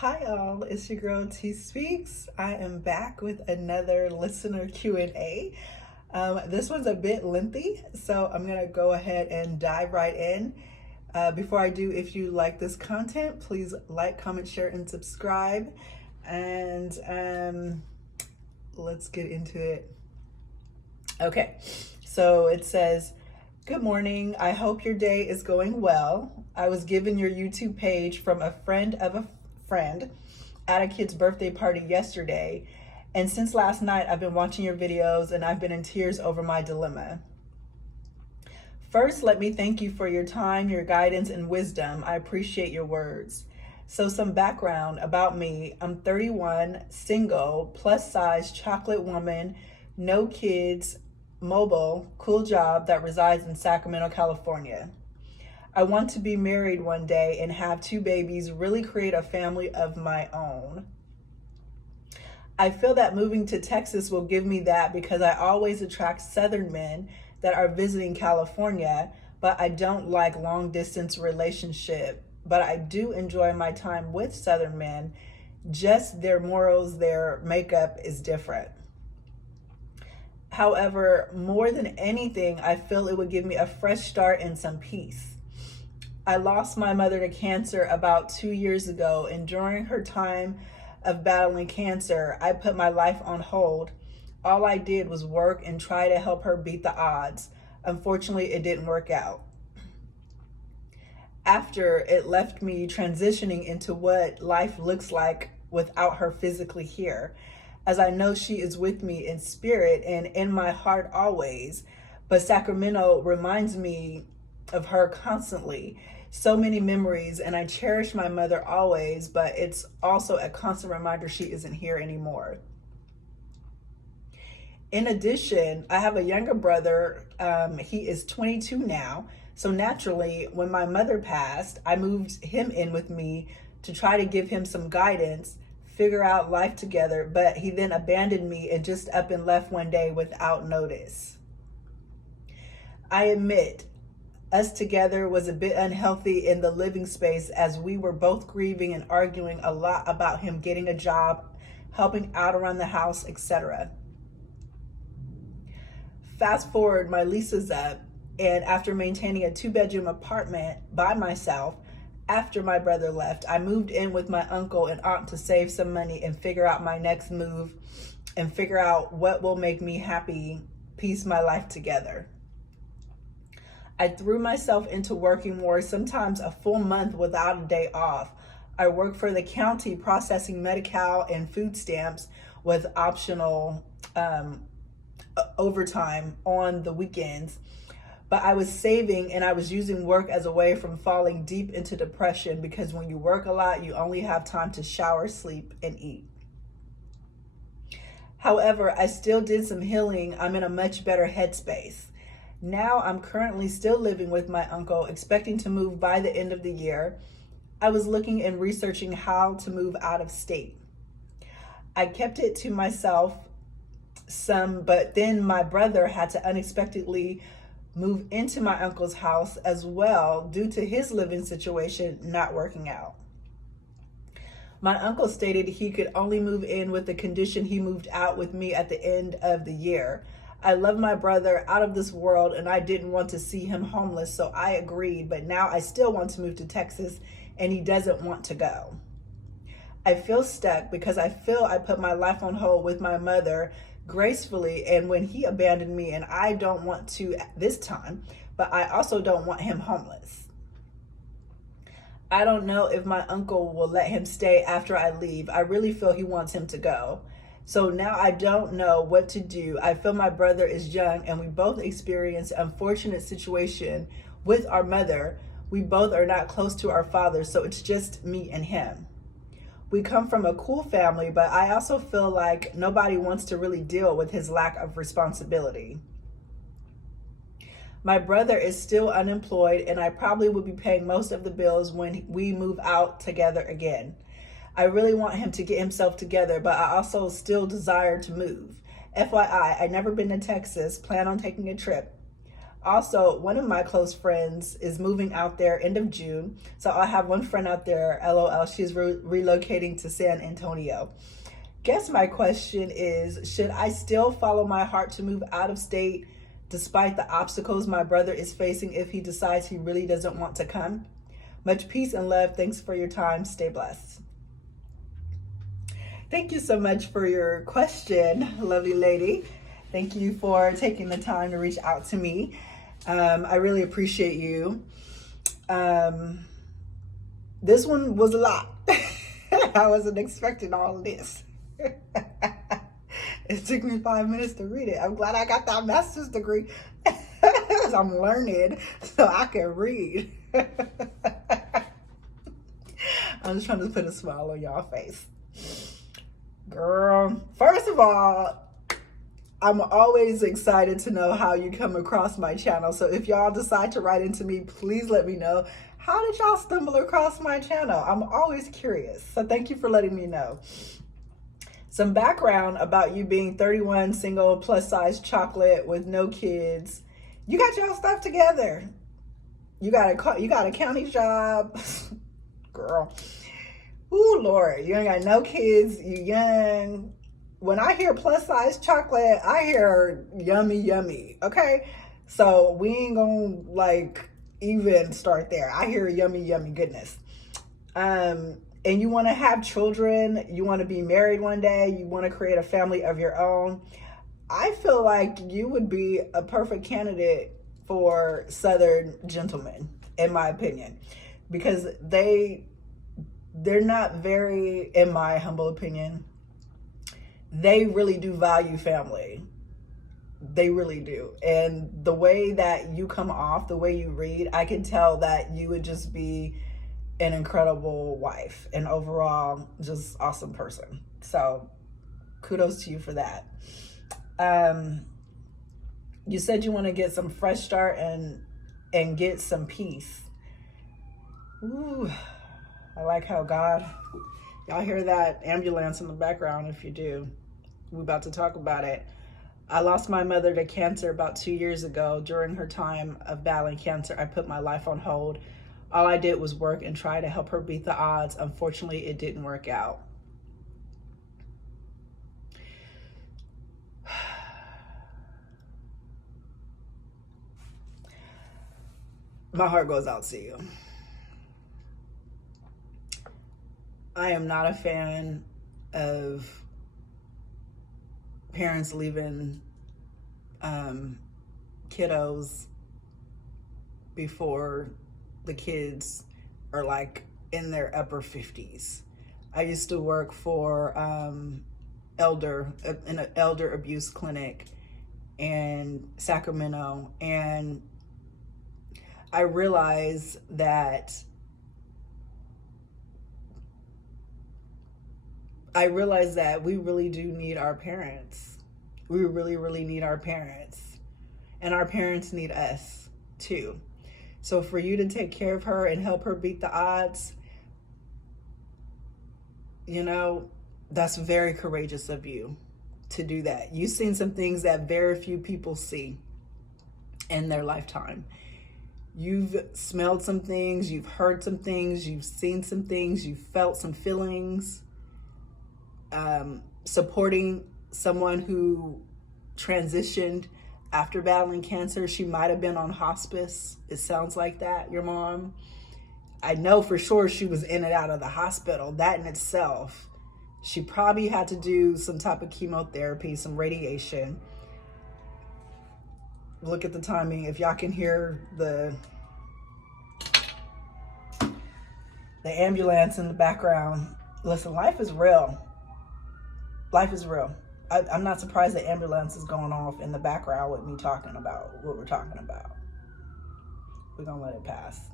Hi all, it's your girl T Speaks. I am back with another listener Q&A. This one's a bit lengthy, so I'm gonna go ahead and dive right in. Before I do, if you like this content, please like, comment, share, and subscribe. And let's get into it. Okay, so it says, good morning. I hope your day is going well. I was given your YouTube page from a friend of a friend at a kid's birthday party yesterday. And since last night, I've been watching your videos and I've been in tears over my dilemma. First, let me thank you for your time, your guidance, and wisdom. I appreciate your words. So some background about me. I'm 31, single, plus size chocolate woman, no kids, mobile, cool job that resides in Sacramento, California. I want to be married one day and have 2 babies, really create a family of my own. I feel that moving to Texas will give me that because I always attract Southern men that are visiting California, but I don't like long distance relationship. But I do enjoy my time with Southern men, just their morals, their makeup is different. However, more than anything, I feel it would give me a fresh start and some peace. I lost my mother to cancer about 2 years ago, and during her time of battling cancer, I put my life on hold. All I did was work and try to help her beat the odds. Unfortunately, it didn't work out. After, it left me transitioning into what life looks like without her physically here, as I know she is with me in spirit and in my heart always. But Sacramento reminds me of her constantly. So many memories, and I cherish my mother always, but it's also a constant reminder she isn't here anymore. In addition, I have a younger brother. He is 22 now. So naturally, when my mother passed, I moved him in with me to try to give him some guidance, figure out life together, but he then abandoned me and just up and left one day without notice. I admit, us together was a bit unhealthy in the living space as we were both grieving and arguing a lot about him getting a job, helping out around the house, etc. Fast forward, my lease is up, and after maintaining a 2-bedroom apartment by myself, after my brother left, I moved in with my uncle and aunt to save some money and figure out my next move and figure out what will make me happy, piece my life together. I threw myself into working more, sometimes a full month without a day off. I worked for the county processing Medi-Cal and food stamps with optional overtime on the weekends. But I was saving and I was using work as a way from falling deep into depression, because when you work a lot, you only have time to shower, sleep, and eat. However, I still did some healing. I'm in a much better headspace. Now I'm currently still living with my uncle, expecting to move by the end of the year. I was looking and researching how to move out of state. I kept it to myself some, but then my brother had to unexpectedly move into my uncle's house as well due to his living situation not working out. My uncle stated he could only move in with the condition he moved out with me at the end of the year. I love my brother out of this world and I didn't want to see him homeless, so I agreed, but now I still want to move to Texas and he doesn't want to go. I feel stuck because I feel I put my life on hold with my mother gracefully, and when he abandoned me, and I don't want to this time, but I also don't want him homeless. I don't know if my uncle will let him stay after I leave. I really feel he wants him to go. So now I don't know what to do. I feel my brother is young and we both experienced an unfortunate situation with our mother. We both are not close to our father, so it's just me and him. We come from a cool family, but I also feel like nobody wants to really deal with his lack of responsibility. My brother is still unemployed and I probably will be paying most of the bills when we move out together again. I really want him to get himself together, but I also still desire to move. FYI, I've never been to Texas, plan on taking a trip. Also, one of my close friends is moving out there end of June. So I have one friend out there, LOL, she's relocating to San Antonio. Guess my question is, should I still follow my heart to move out of state despite the obstacles my brother is facing if he decides he really doesn't want to come? Much peace and love. Thanks for your time. Stay blessed. Thank you so much for your question, lovely lady. Thank you for taking the time to reach out to me. I really appreciate you. This one was a lot. I wasn't expecting all of this. It took me 5 minutes to read it. I'm glad I got that master's degree. I'm learning so I can read. I'm just trying to put a smile on y'all face. Girl, first of all, I'm always excited to know how you come across my channel. So if y'all decide to write into me, please let me know. How did y'all stumble across my channel? I'm always curious. So thank you for letting me know. Some background about you being 31, single, plus size chocolate with no kids. You got y'all stuff together. You got a county job. Girl. Ooh, Lord, you ain't got no kids, you young. When I hear plus size chocolate, I hear yummy, yummy, okay? So we ain't gonna like even start there. I hear yummy, yummy goodness. And you wanna have children, you wanna be married one day, you wanna create a family of your own. I feel like you would be a perfect candidate for Southern gentlemen, in my opinion, because they're not very, in my humble opinion, they really do value family. They really do. And the way that you come off, the way you read, I can tell that you would just be an incredible wife and overall just awesome person. So kudos to you for that. You said you want to get some fresh start and get some peace. Ooh, I like how God, y'all hear that ambulance in the background. If you do, we're about to talk about it. I lost my mother to cancer about 2 years ago. During her time of battling cancer, I put my life on hold. All I did was work and try to help her beat the odds. Unfortunately, it didn't work out. My heart goes out to you. I am not a fan of parents leaving kiddos before the kids are like in their upper 50s. I used to work for in an elder abuse clinic in Sacramento, and I realized that we really do need our parents. We really, really need our parents. And our parents need us too. So for you to take care of her and help her beat the odds, you know, that's very courageous of you to do that. You've seen some things that very few people see in their lifetime. You've smelled some things, you've heard some things, you've seen some things, you've felt some feelings. Supporting someone who transitioned after battling cancer. She might have been on hospice. It sounds like that, your mom. I know for sure she was in and out of the hospital. That in itself, she probably had to do some type of chemotherapy, some radiation. Look at the timing. If y'all can hear the ambulance in the background. Listen, life is real. Life is real. I'm not surprised the ambulance is going off in the background with me talking about what we're talking about. We're going to let it pass.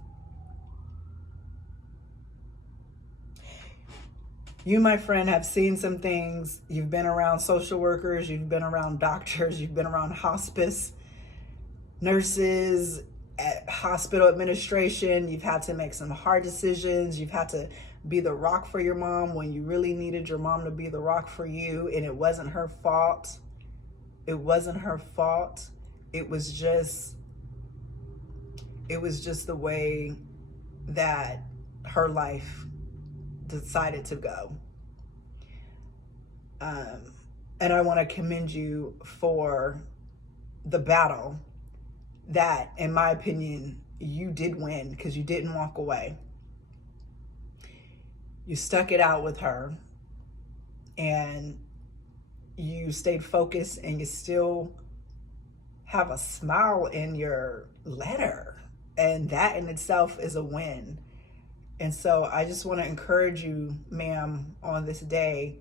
You, my friend, have seen some things. You've been around social workers. You've been around doctors. You've been around hospice nurses, at hospital administration. You've had to make some hard decisions. You've had to be the rock for your mom when you really needed your mom to be the rock for you, and it wasn't her fault. It wasn't her fault. It was just It was just the way that her life decided to go. And I want to commend you for the battle that, in my opinion, you did win, because you didn't walk away. You stuck it out with her, and you stayed focused, and you still have a smile in your letter. And that in itself is a win. And so I just want to encourage you, ma'am, on this day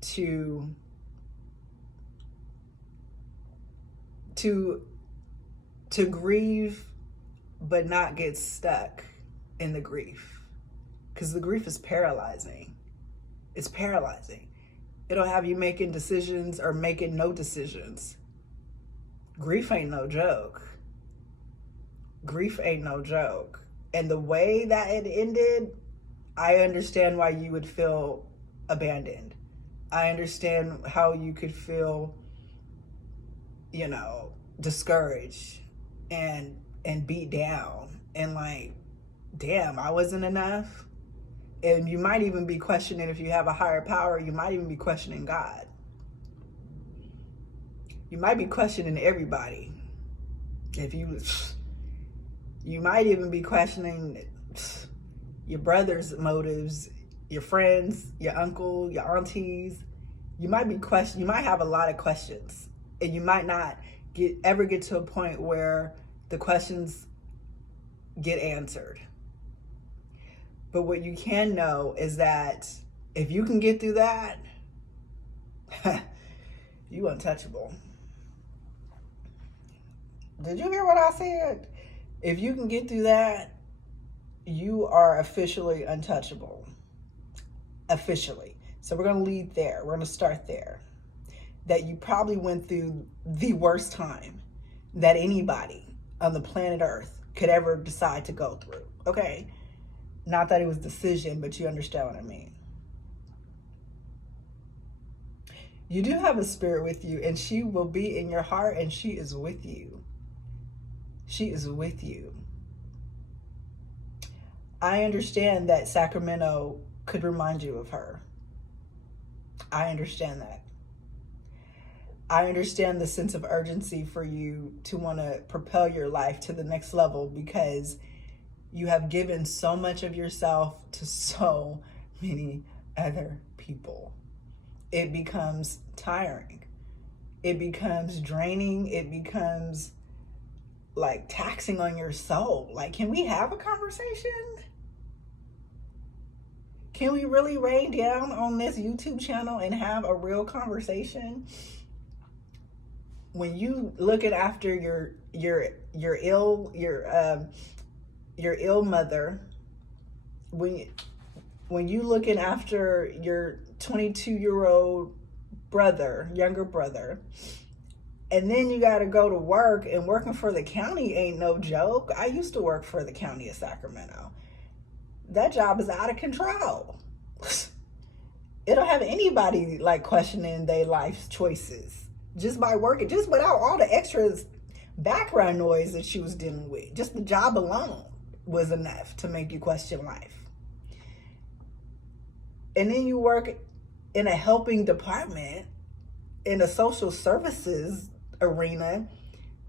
to grieve, but not get stuck in the grief, because the grief is paralyzing. It's paralyzing. It'll have you making decisions or making no decisions. Grief ain't no joke. Grief ain't no joke. And the way that it ended, I understand why you would feel abandoned. I understand how you could feel, discouraged and beat down and like, damn, I wasn't enough. And you might even be questioning, if you have a higher power, you might even be questioning God. You might be questioning everybody. You might even be questioning your brother's motives, your friends, your uncle, your aunties. You might have a lot of questions, and you might not ever get to a point where the questions get answered. But what you can know is that if you can get through that, you untouchable. Did you hear what I said? If you can get through that, you are officially untouchable. Officially. So we're going to lead there. We're going to start there. That you probably went through the worst time that anybody on the planet Earth could ever decide to go through. Okay? Not that it was decision, but you understand what I mean. You do have a spirit with you, and she will be in your heart, and she is with you. She is with you. I understand that Sacramento could remind you of her. I understand that. I understand the sense of urgency for you to want to propel your life to the next level, because you have given so much of yourself to so many other people. It becomes tiring. It becomes draining. It becomes like taxing on your soul. Like, can we have a conversation? Can we really rain down on this YouTube channel and have a real conversation? When you looking after your ill mother, when you looking after your 22-year-old brother, younger brother, and then you got to go to work, and working for the county ain't no joke. I used to work for the county of Sacramento. That job is out of control. It'll have anybody like questioning their life choices just by working, just without all the extra background noise that she was dealing with. Just the job alone was enough to make you question life. And then you work in a helping department in a social services arena.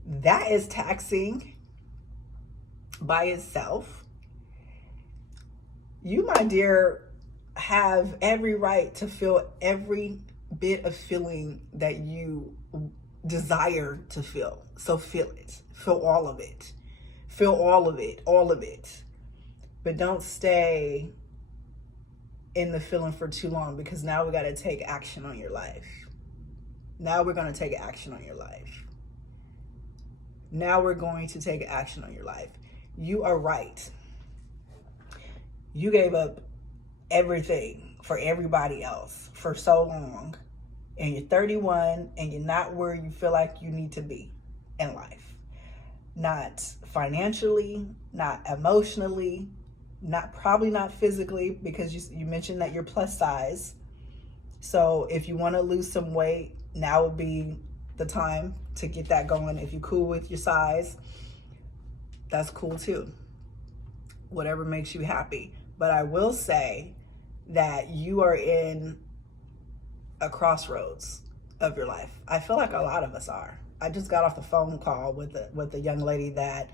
That is taxing by itself. You, my dear, have every right to feel every bit of feeling that you desire to feel. So feel it. Feel all of it. Feel all of it. All of it. But don't stay in the feeling for too long, because now we got to take action on your life. Now we're going to take action on your life. Now we're going to take action on your life. You are right. You gave up everything for everybody else for so long, and you're 31 and you're not where you feel like you need to be in life. Not financially, not emotionally, probably not physically, because you mentioned that you're plus size. So if you want to lose some weight, now would be the time to get that going if you're cool with your size. That's cool too. Whatever makes you happy. But I will say that you are in a crossroads of your life. I feel like a lot of us are. I just got off the phone call with a young lady that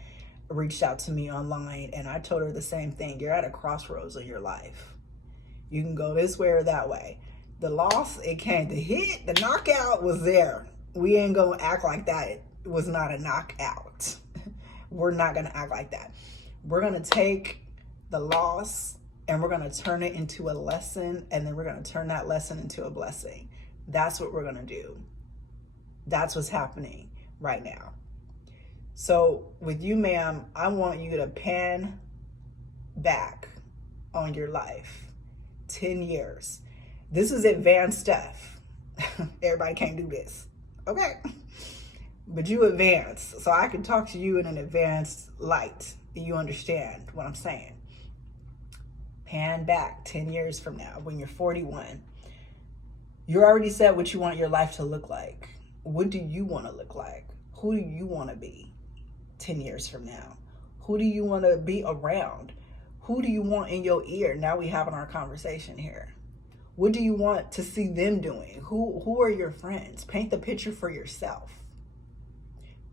reached out to me online, and I told her the same thing. You're at a crossroads of your life. You can go this way or that way. The loss, it came. The hit, the knockout was there. We ain't gonna act like that was not a knockout. We're not gonna act like that. We're gonna take the loss and we're gonna turn it into a lesson, and then we're gonna turn that lesson into a blessing. That's what we're gonna do. That's what's happening right now. So with you, ma'am, I want you to pan back on your life 10 years. This is advanced stuff. Everybody can't do this, okay? But you advanced, so I can talk to you in an advanced light. You understand what I'm saying. Pan back 10 years from now when you're 41. You already said what you want your life to look like. What do you want to look like? Who do you want to be 10 years from now? Who do you want to be around? Who do you want in your ear? Now we having our conversation here. What do you want to see them doing? Who are your friends? Paint the picture for yourself.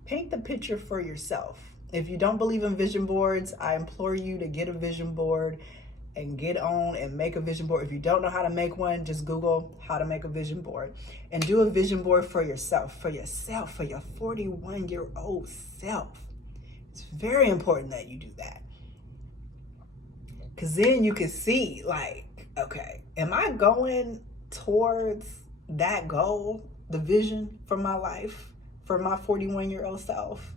Paint the picture for yourself. If you don't believe in vision boards, I implore you to get a vision board and get on and make a vision board. If you don't know how to make one, just Google how to make a vision board and do a vision board for yourself, for your 41-year-old self. It's very important that you do that. Because then you can see, like, okay, am I going towards that goal, the vision for my life, for my 41-year-old self?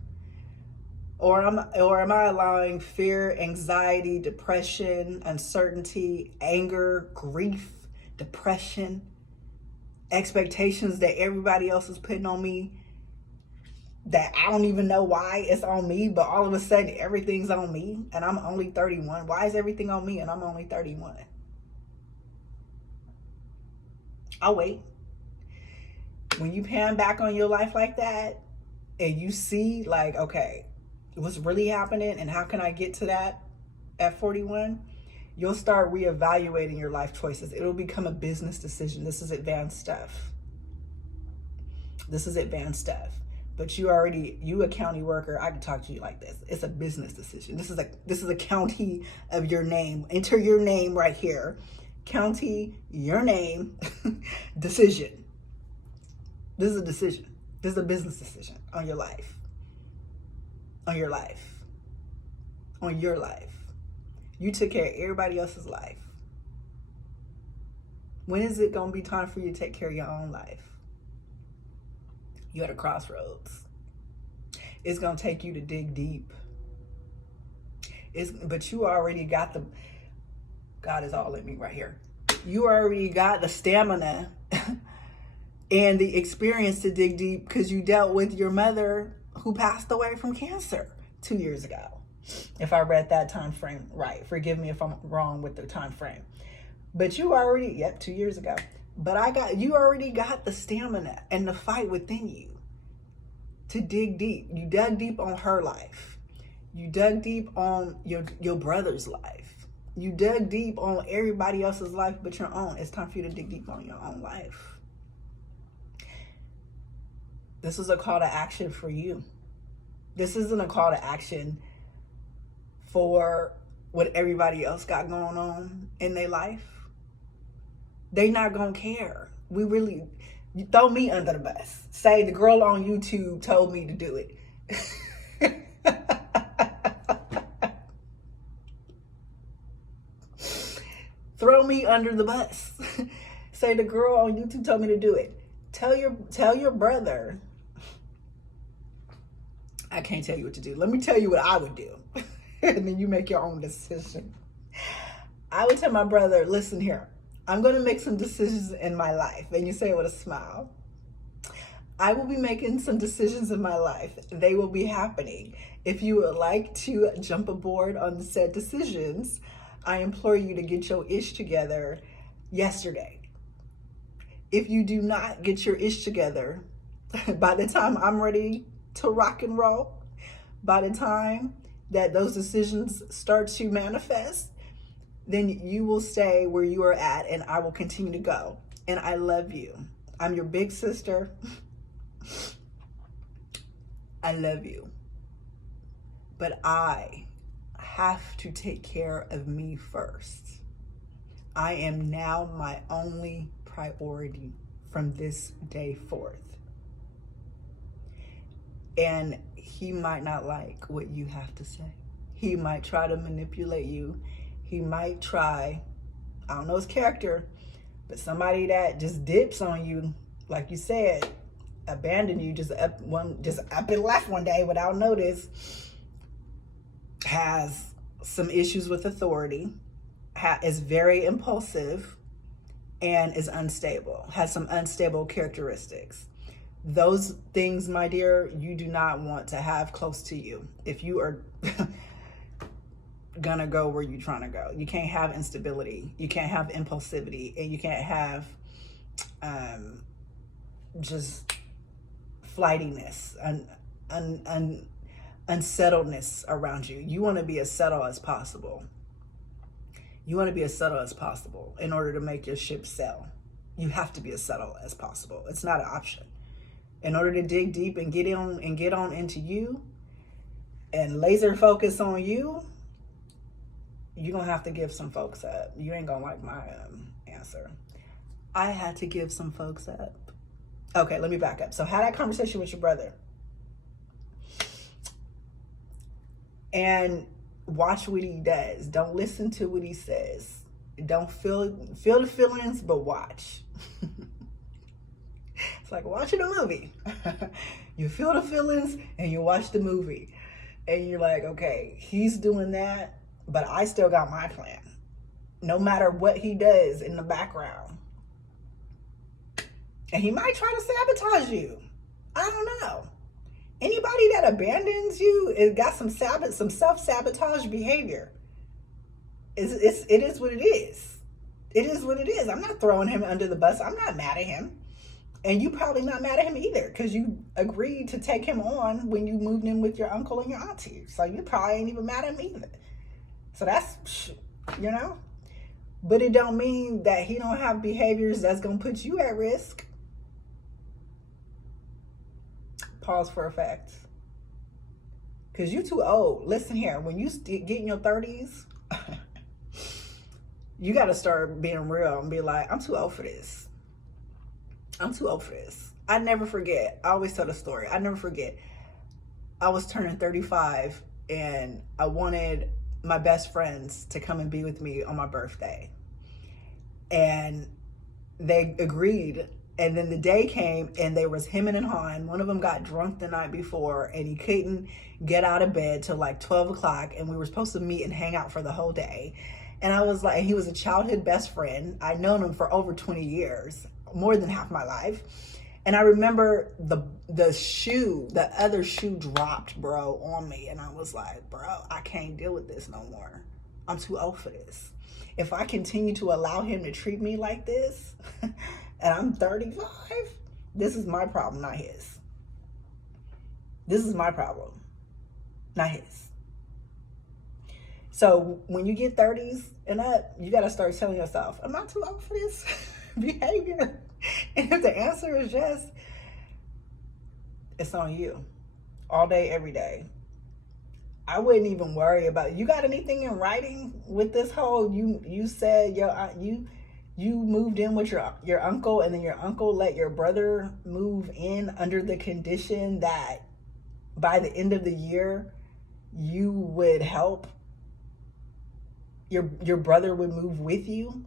Or am I allowing fear, anxiety, depression, uncertainty, anger, grief, depression, expectations that everybody else is putting on me, that I don't even know why it's on me, but all of a sudden everything's on me and I'm only 31. Why is everything on me and I'm only 31? I'll wait. When you pan back on your life like that and you see, like, okay, what's really happening and how can I get to that at 41? You'll start reevaluating your life choices. It'll become a business decision. This is advanced stuff. This is advanced stuff. But you a county worker, I can talk to you like this. It's a business decision. This is a county of your name. Enter your name right here. County, your name, decision. This is a decision. This is a business decision on your life. On your life. On your life. You took care of everybody else's life. When is it going to be time for you to take care of your own life? You're at a crossroads. It's going to take you to dig deep. But you already got God is all in me right here. You already got the stamina and the experience to dig deep because you dealt with your mother who passed away from cancer 2 years ago. If I read that time frame right. Forgive me if I'm wrong with the time frame. But you already, 2 years ago. But you already got the stamina and the fight within you to dig deep. You dug deep on her life. You dug deep on your brother's life. You dug deep on everybody else's life but your own. It's time for you to dig deep on your own life. This is a call to action for you. This isn't a call to action for what everybody else got going on in their life. They not gonna care. You throw me under the bus. Say the girl on YouTube told me to do it. Throw me under the bus. Say the girl on YouTube told me to do it. Tell your brother. I can't tell you what to do. Let me tell you what I would do. And then you make your own decision. I would tell my brother, listen here. I'm going to make some decisions in my life. And you say it with a smile. I will be making some decisions in my life. They will be happening. If you would like to jump aboard on the said decisions, I implore you to get your ish together yesterday. If you do not get your ish together, by the time I'm ready to rock and roll, by the time that those decisions start to manifest, then you will stay where you are at and I will continue to go. And I love you. I'm your big sister. I love you. But I have to take care of me first. I am now my only priority from this day forth. And he might not like what you have to say. He might try to manipulate you. He might try, I don't know his character, but somebody that just dips on you, like you said, abandon you just up and left one day without notice, has some issues with authority, is very impulsive, and is unstable, has some unstable characteristics. Those things, my dear, you do not want to have close to you if you are gonna go where you're trying to go. You can't have instability, you can't have impulsivity, and you can't have just flightiness and unsettledness around you. You want to be as settled as possible. You want to be as settled as possible in order to make your ship sail. You have to be as settled as possible. It's not an option. In order to dig deep and get on into you and laser focus on you, you're going to have to give some folks up. You ain't going to like my answer. I had to give some folks up. Okay, let me back up. So have that conversation with your brother. And watch what he does. Don't listen to what he says. Don't feel the feelings, but watch. It's like watching a movie. You feel the feelings and you watch the movie. And you're like, okay, he's doing that, but I still got my plan. No matter what he does in the background. And he might try to sabotage you. I don't know. Anybody that abandons you, it got some self-sabotage behavior. It is what it is. It is what it is. I'm not throwing him under the bus. I'm not mad at him. And you probably not mad at him either, because you agreed to take him on when you moved in with your uncle and your auntie. So you probably ain't even mad at him either. So that's, you know. But it don't mean that he don't have behaviors that's going to put you at risk. Pause for effect. Because you too old. Listen here. When you get in your 30s, you got to start being real and be like, I'm too old for this. I'm too old for this. I never forget. I always tell the story. I never forget. I was turning 35 and I wanted my best friends to come and be with me on my birthday. And they agreed. And then the day came and they was hemming and hawing. One of them got drunk the night before and he couldn't get out of bed till like 12 o'clock. And we were supposed to meet and hang out for the whole day. And I was like, he was a childhood best friend. I'd known him for over 20 years, more than half my life. And I remember the other shoe dropped, bro, on me. And I was like, bro, I can't deal with this no more. I'm too old for this. If I continue to allow him to treat me like this, and I'm 35, this is my problem, not his. This is my problem, not his. So when you get 30s and up, you got to start telling yourself, am I too old for this behavior? And if the answer is yes, it's on you all day, every day. I wouldn't even worry about it. You got anything in writing with this whole, you said you moved in with your uncle and then your uncle let your brother move in under the condition that by the end of the year, you would help your brother would move with you.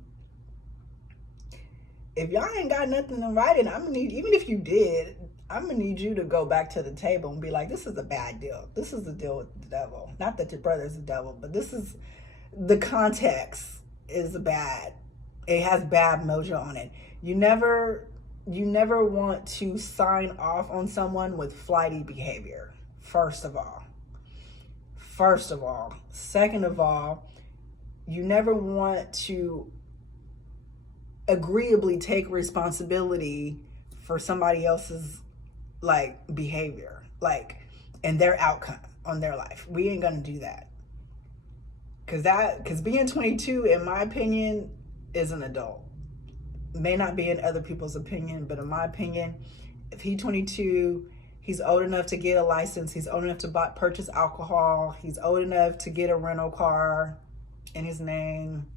If y'all ain't got nothing in writing, I'm gonna need, even if you did, I'm gonna need you to go back to the table and be like, this is a bad deal. This is a deal with the devil. Not that your brother is the devil, but this is, the context is bad. It has bad mojo on it. You never want to sign off on someone with flighty behavior, first of all. Second of all, you never want to agreeably take responsibility for somebody else's behavior, and their outcome on their life. We ain't gonna do that. Because being 22, in my opinion, is an adult. May not be in other people's opinion, but in my opinion, if he's 22, he's old enough to get a license. He's old enough to purchase alcohol. He's old enough to get a rental car in his name.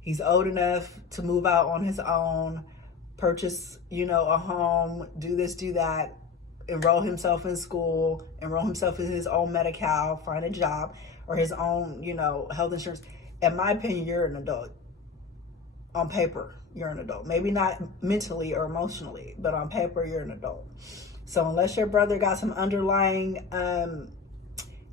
He's old enough to move out on his own, purchase, a home, do this, do that, enroll himself in school, enroll himself in his own Medi-Cal, find a job, or his own, health insurance. In my opinion, you're an adult. On paper, you're an adult. Maybe not mentally or emotionally, but on paper, you're an adult. So unless your brother got some underlying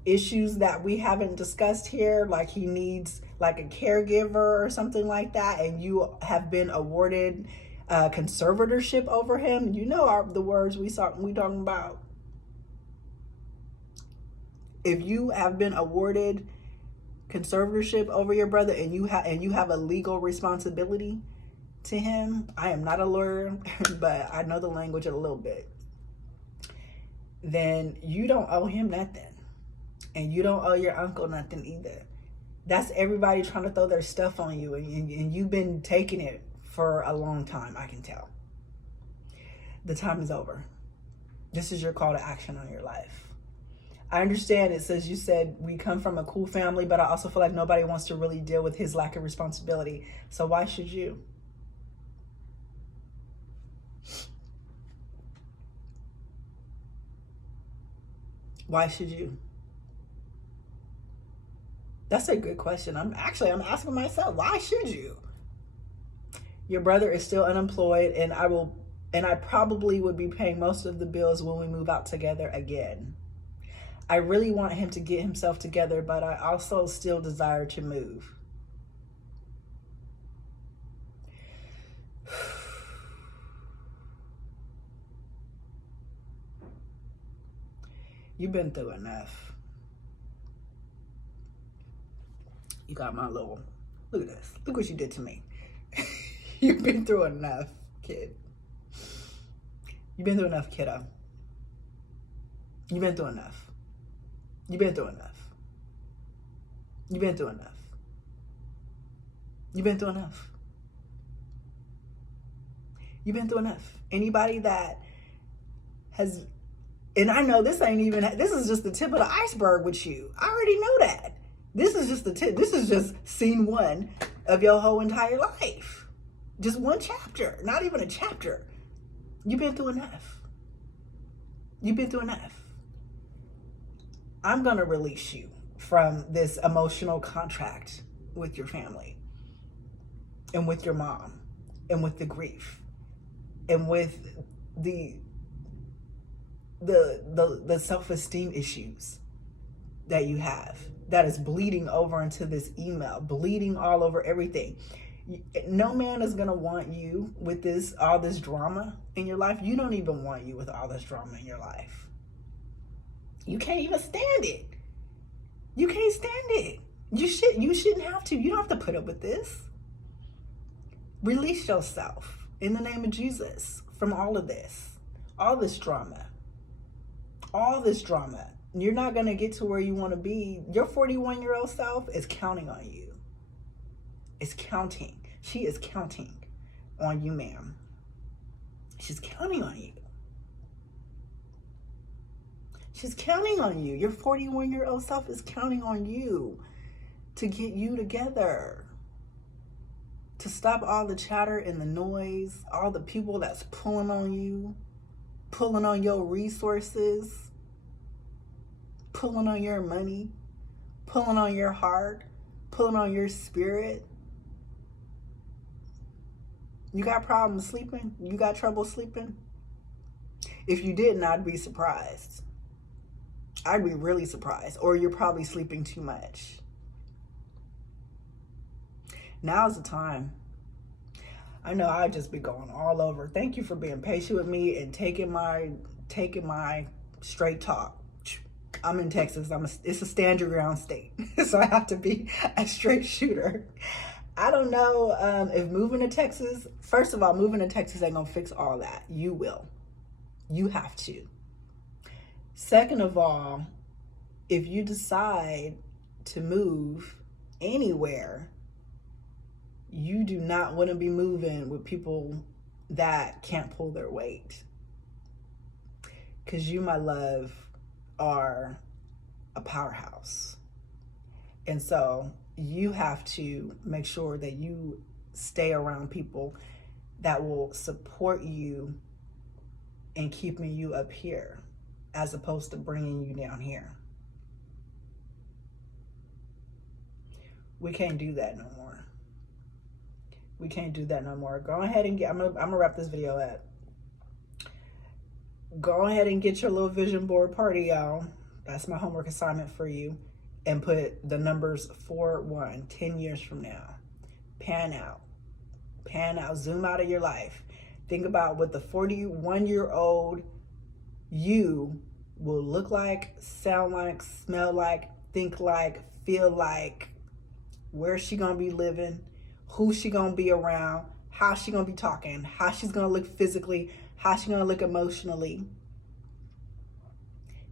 issues that we haven't discussed here, like he needs like a caregiver or something like that, and you have been awarded conservatorship over him, the words we talking about. If you have been awarded conservatorship over your brother and you have a legal responsibility to him, I am not a lawyer, but I know the language a little bit, then you don't owe him nothing. And you don't owe your uncle nothing either. That's everybody trying to throw their stuff on you, and you've been taking it for a long time, I can tell. The time is over. This is your call to action on your life. I understand it says, you said we come from a cool family, but I also feel like nobody wants to really deal with his lack of responsibility. So why should you? Why should you? That's a good question. I'm asking myself, why should you? Your brother is still unemployed, and I probably would be paying most of the bills when we move out together again. I really want him to get himself together, but I also still desire to move. You've been through enough. You got my little, look at this. Look what you did to me. You've been through enough, kid. You've been through enough, kiddo. You've been through enough. You've been through enough. You've been through enough. You've been through enough. You've been through enough. Anybody that has, and I know this is just the tip of the iceberg with you. I already know that. This is just the tip. This is just scene one of your whole entire life. Just one chapter, not even a chapter. You've been through enough. You've been through enough. I'm going to release you from this emotional contract with your family and with your mom and with the grief and with the self-esteem issues that you have that is bleeding over into this email, bleeding all over everything. No man is going to want you with all this drama in your life. You don't even want you with all this drama in your life. You can't even stand it. You can't stand it. You shouldn't have to. You don't have to put up with this. Release yourself in the name of Jesus from all of this. All this drama. All this drama. You're not going to get to where you want to be. Your 41-year-old self is counting on you. It's counting. She is counting on you, ma'am. She's counting on you. She's counting on you. Your 41-year-old self is counting on you to get you together. To stop all the chatter and the noise, all the people that's pulling on you, pulling on your resources, pulling on your money, pulling on your heart, pulling on your spirit. You got problems sleeping? You got trouble sleeping? If you didn't, I'd be surprised. I'd be really surprised. Or you're probably sleeping too much. Now's the time. I know I'd just be going all over. Thank you for being patient with me and taking my straight talk. I'm in Texas. It's a stand your ground state. So I have to be a straight shooter. I don't know if moving to Texas, first of all, moving to Texas ain't gonna fix all that. You will. You have to. Second of all, if you decide to move anywhere, you do not want to be moving with people that can't pull their weight. Because you, my love, are a powerhouse. And so you have to make sure that you stay around people that will support you in keeping you up here, as opposed to bringing you down here. We can't do that no more. We can't do that no more. Go ahead and I'm gonna wrap this video up. Go ahead and get your little vision board party, y'all. That's my homework assignment for you. And put the numbers 4-1, 10 years from now. Pan out. Pan out. Zoom out of your life. Think about what the 41-year-old you will look like, sound like, smell like, think like, feel like. Where's she gonna be living? Who's she gonna be around? How's she gonna be talking? How she's gonna look physically? How she gonna look emotionally?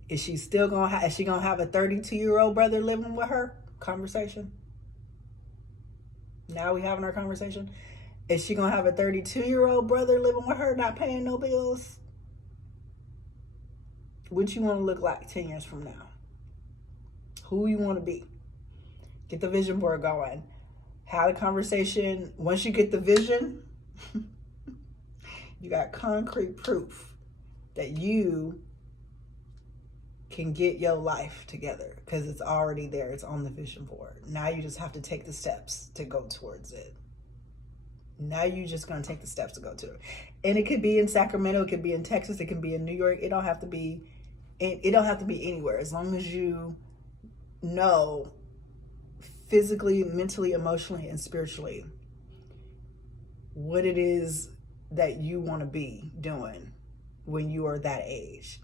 Is she still gonna is she gonna have a 32-year-old brother living with her? Conversation. Now we having our conversation. Is she gonna have a 32-year-old brother living with her, not paying no bills? What you want to look like 10 years from now? Who you want to be? Get the vision board going. Have a conversation. Once you get the vision, you got concrete proof that you can get your life together, because it's already there. It's on the vision board. Now you just have to take the steps to go towards it. Now you're just going to take the steps to go to it. And it could be in Sacramento. It could be in Texas. It can be in New York. It don't have to be anywhere. As long as you know physically, mentally, emotionally, and spiritually what it is that you want to be doing when you are that age.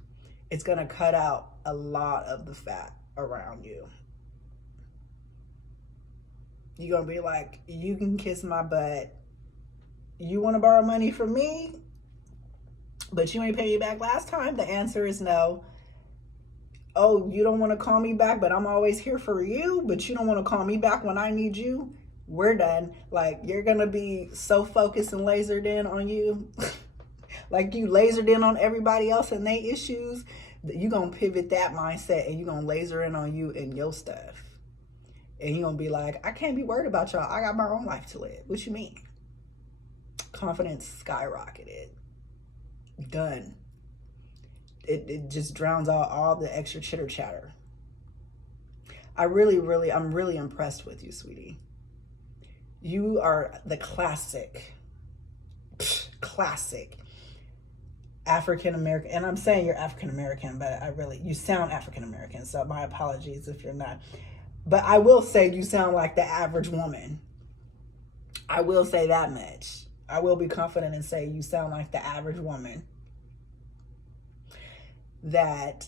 It's going to cut out a lot of the fat around you. You're going to be like, you can kiss my butt. You want to borrow money from me, but you ain't pay me back last time? The answer is no. Oh, you don't want to call me back, but I'm always here for you, but you don't want to call me back when I need you? We're done. Like, you're going to be so focused and lasered in on you. Like you lasered in on everybody else and their issues, that you're going to pivot that mindset and you're going to laser in on you and your stuff. And you're going to be like, I can't be worried about y'all. I got my own life to live. What you mean? Confidence skyrocketed. Done. It just drowns out all the extra chitter chatter. I'm really impressed with you, sweetie. You are the classic African American, and I'm saying you're African American, but you sound African American, so my apologies if you're not. But I will say you sound like the average woman. I will say that much. I will be confident and say you sound like the average woman that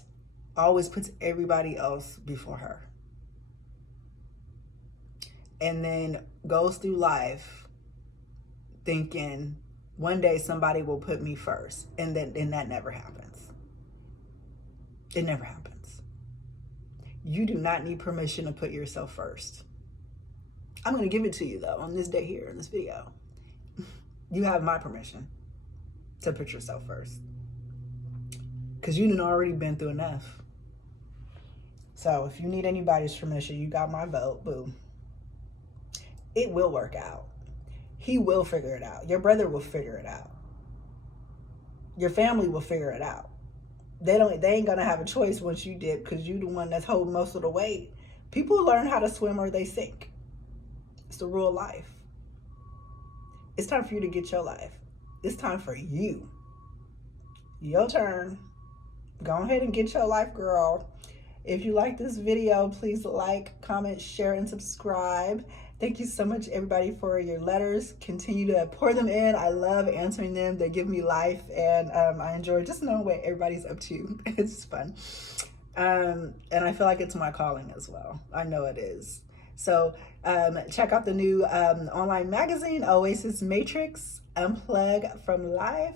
always puts everybody else before her. And then goes through life thinking one day somebody will put me first. And that never happens. It never happens. You do not need permission to put yourself first. I'm going to give it to you though on this day here in this video. You have my permission to put yourself first. Because you done already been through enough. So if you need anybody's permission, you got my vote, boo. It will work out. He will figure it out. Your brother will figure it out. Your family will figure it out. They ain't gonna have a choice once you dip, because you the one that's holding most of the weight. People learn how to swim or they sink. It's the real life. It's time for you to get your life. It's time for you. Your turn. Go ahead and get your life, girl. If you like this video, please like, comment, share, and subscribe. Thank you so much, everybody, for your letters. Continue to pour them in. I love answering them. They give me life, and I enjoy just knowing what everybody's up to. It's fun. And I feel like it's my calling as well. I know it is. So check out the new online magazine, Oasis Matrix, Unplug from Life.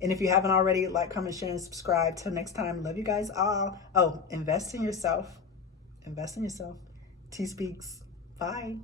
And if you haven't already, like, comment, share, and subscribe. Till next time, love you guys all. Oh, invest in yourself. Invest in yourself. T Speaks. Bye.